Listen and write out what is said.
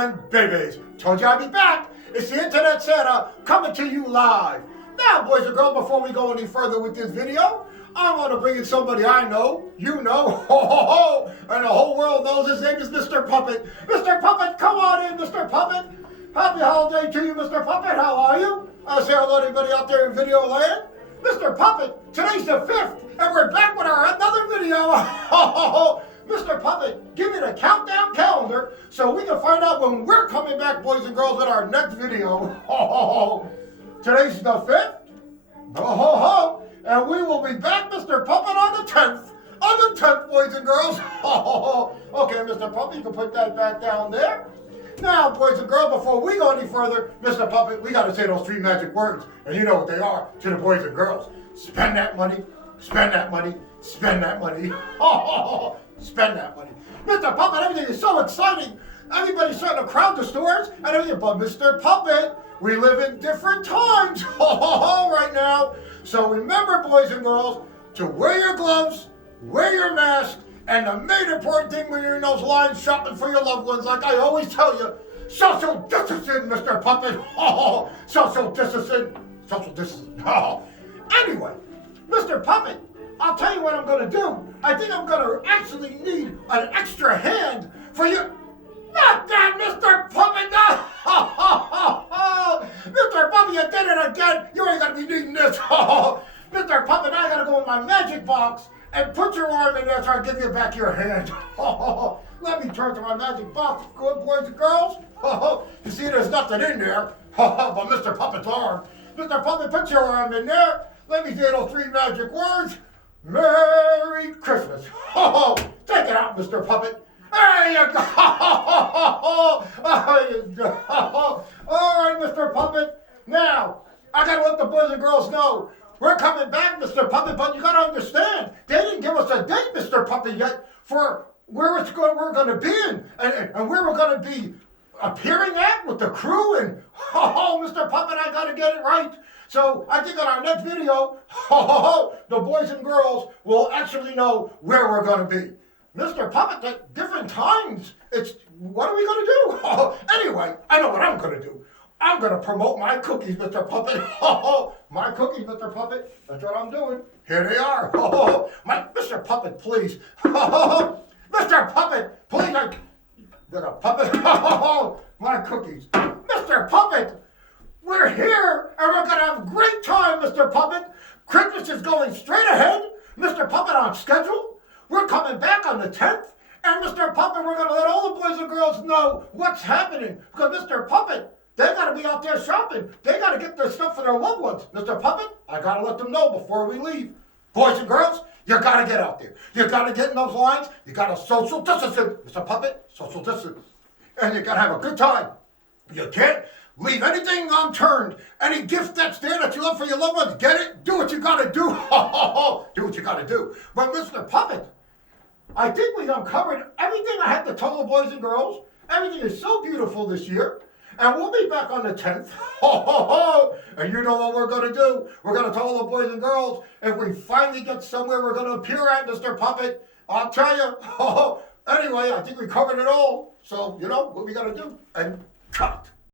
and babies. Told you I'd be back. It's the Internet Santa coming to you live. Now, boys and girls, before we go any further with this video, I want to bring in somebody I know, you know, and the whole world knows. His name is Mr. Puppet. Mr. Puppet, come on in, Mr. Puppet. Happy holiday to you, Mr. Puppet. How are you? I say hello to everybody out there in video land. Mr. Puppet, today's the 5th, and we're back with another video. Mr. Puppet, give me the countdown calendar so we can find out when we're coming back, boys and girls, with our next video. Today's the 5th. And we will be back, Mr. Puppet, on the 10th. On the 10th, boys and girls. Okay, Mr. Puppet, you can put that back down there. Now, boys and girls, before we go any further, Mr. Puppet, we got to say those 3 magic words. And you know what they are to the boys and girls. Spend that money, spend that money, spend that money. Spend that money. Mr. Puppet, everything is so exciting. Everybody's starting to crowd the stores and everything. But Mr. Puppet, we live in different times right now. So remember, boys and girls, to wear your gloves, wear your mask, and the main important thing when you're in those lines shopping for your loved ones, like I always tell you, social distancing, Mr. Puppet. Social distancing. Social distancing. Anyway, Mr. Puppet, I'll tell you what I'm going to do. I think I'm going to actually need an extra hand for you. Not that, Mr. Puppet! No! Mr. Puppet, you did it again! You ain't gonna be needing this! Mr. Puppet, I gotta go in my magic box and put your arm in there so I give you back your hand. Let me turn to my magic box, good boys and girls. You see, there's nothing in there but Mr. Puppet's arm. Mr. Puppet, put your arm in there. Let me say those 3 magic words. Merry Christmas. Take it out, Mr. Puppet. There you go! There you go! All right, Mr. Puppet. Now, I gotta let the boys and girls know we're coming back, Mr. Puppet. But you gotta understand, they didn't give us a date, Mr. Puppet, yet for where we're gonna be and where we're gonna be appearing at with the crew. And Mr. Puppet, I gotta get it right. So I think on our next video, the boys and girls will actually know where we're gonna be. Mr. Puppet, at different times, what are we going to do? Anyway, I know what I'm going to do. I'm going to promote my cookies, Mr. Puppet. My cookies, Mr. Puppet. That's what I'm doing. Here they are. Mr. Puppet, please. Mr. Puppet, please. Mr. Puppet. My cookies. Mr. Puppet, we're here, and we're going to have a great time, Mr. Puppet. Christmas is going straight ahead. Mr. Puppet on schedule. We're coming back on the 10th, and Mr. Puppet, we're going to let all the boys and girls know what's happening. Because Mr. Puppet, they got to be out there shopping. They got to get their stuff for their loved ones. Mr. Puppet, I got to let them know before we leave. Boys and girls, you got to get out there. You got to get in those lines. You got to social distance. Mr. Puppet, social distance. And you got to have a good time. You can't leave anything unturned. Any gift that's there that you love for your loved ones, get it. Do what you got to do. Do what you got to do. But Mr. Puppet, I think we uncovered everything I had to tell the boys and girls. Everything is so beautiful this year. And we'll be back on the 10th. And you know what we're going to do. We're going to tell the boys and girls, if we finally get somewhere we're going to appear at, Mr. Puppet, I'll tell you. Anyway, I think we covered it all. So, you know what we got to do. And cut.